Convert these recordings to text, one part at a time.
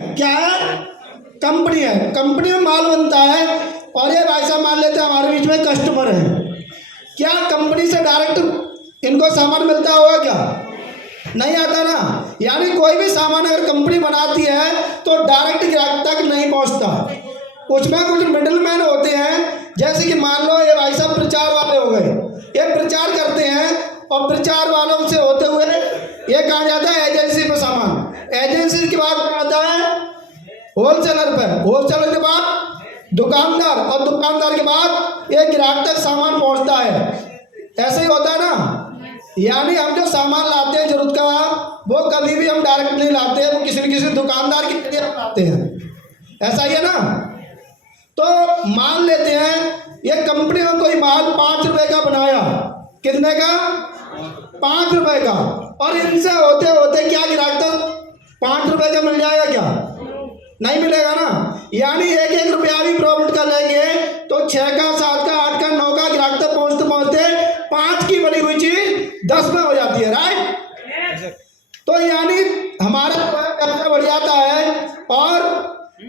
क्या है? कंपनी है। कंपनी में माल बनता है और ये भाई साहब मान लेते हैं हमारे बीच में कस्टमर है। क्या कंपनी से डायरेक्ट इनको सामान मिलता होगा? क्या नहीं आता ना। यानी कोई भी सामान अगर कंपनी बनाती है तो डायरेक्ट ग्राहक तक नहीं पहुंचता, उसमें कुछ मिडिलमैन होते हैं। जैसे कि मान लो ये भाई साहब प्रचार वाले हो गए, ये प्रचार करते हैं और प्रचार वालों से होते हुए ये कहा जाता है एजेंसी पे सामान, एजेंसी के बाद आता है होलसेलर पे, होलसेलर के बाद दुकानदार और दुकानदार के बाद ये ग्राहक तक सामान पहुंचता है। ऐसे ही होता है ना। यानी हम जो सामान लाते हैं जरूरत का वो कभी भी हम डायरेक्ट नहीं लाते हैं, वो किसी न किसी दुकानदार के लिए लाते हैं। ऐसा ही है ना। तो मान लेते हैं ये कंपनी में कोई माल 5 रुपए का बनाया, कितने का? 5 रुपए का। और इनसे होते होते क्या ग्राहक तक 5 रुपए का मिल जाएगा? क्या नहीं मिलेगा ना। यानी 1-1 रुपया भी प्रॉफिट का लेंगे तो 6 का, 7 का, 8 का, 9 का ग्राहक तक पहुंचते पहुंचते 5 की बनी हुई चीज 10 में हो जाती है। राइट। तो यानी हमारा पैसा बढ़ जाता है और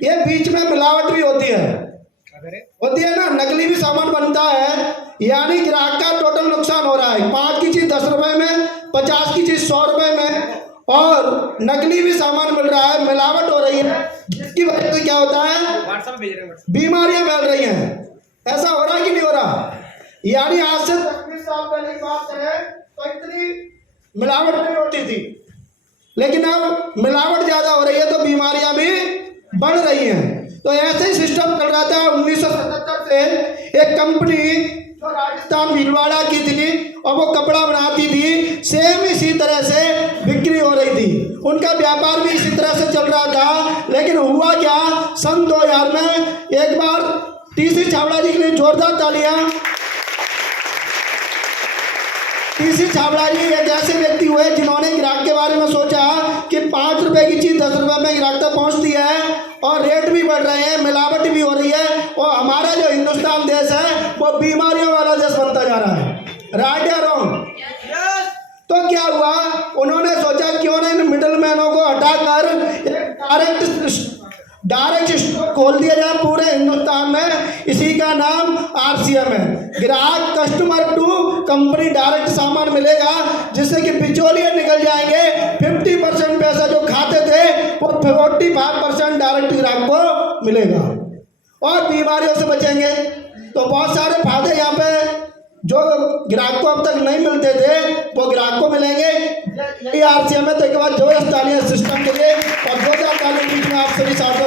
ये बीच में मिलावट भी होती है ना। नकली भी सामान बनता है, यानी ग्राहक का टोटल नुकसान हो रहा है। 5 की चीज 10 रुपए में, 50 की चीज 100 रुपए में, और नकली भी सामान मिल रहा है, मिलावट हो रही है, जिसकी वजह से क्या होता है? बीमारियां फैल रही हैं। ऐसा हो रहा है कि नहीं हो रहा? यानी आज से 20 साल पहले की बात करें तो इतनी मिलावट नहीं होती थी, लेकिन अब मिलावट ज्यादा हो रही है तो बीमारियां भी बढ़ रही हैं। तो ऐसे ही सिस्टम चल रहा था 1977 से। एक कंपनी जो राजस्थान भीलवाड़ा की थी और वो कपड़ा बनाती थी, सेम इसी तरह से बिक्री हो रही थी, उनका व्यापार भी इसी तरह से चल रहा था। लेकिन हुआ क्या, सन 2000 में एक बार टीसी छाबड़ा जी के लिए जोरदार तालियां। टीसी छाबड़ा जी एक ऐसे व्यक्ति हुए जिन्होंने ग्राहक के बारे में सोचा कि 5 रुपए की चीज 10 रुपए में ग्राहक तक पहुंचती है और रेट भी बढ़ रहे हैं, मिलावट भी हो रही है, और हमारा जो हिंदुस्तान देश है वो बीमारियों वाला देश बनता जा रहा है। राइट या रॉन्ग? तो क्या हुआ, उन्होंने सोचा क्यों ना इन मिडिल मैनों को हटाकर डायरेक्ट स्टोर खोल दिया जाए पूरे हिंदुस्तान में। इसी का नाम RCM है, ग्राहक कस्टमर टू कंपनी। डायरेक्ट सामान मिलेगा जिससे कि बिचौलिए निकल जाएंगे। 50% पैसा जो खाते थे वो 45% डायरेक्ट ग्राहक को मिलेगा और बीमारियों से बचेंगे। तो बहुत सारे फायदे यहाँ पे जो ग्राहक को अब तक नहीं मिलते थे वो ग्राहक को मिलेंगे। यही RCM है। तो एक बार जोरदार तालियां सिस्टम के लिए और जोरदार तालियां बीच में आप सभी साथ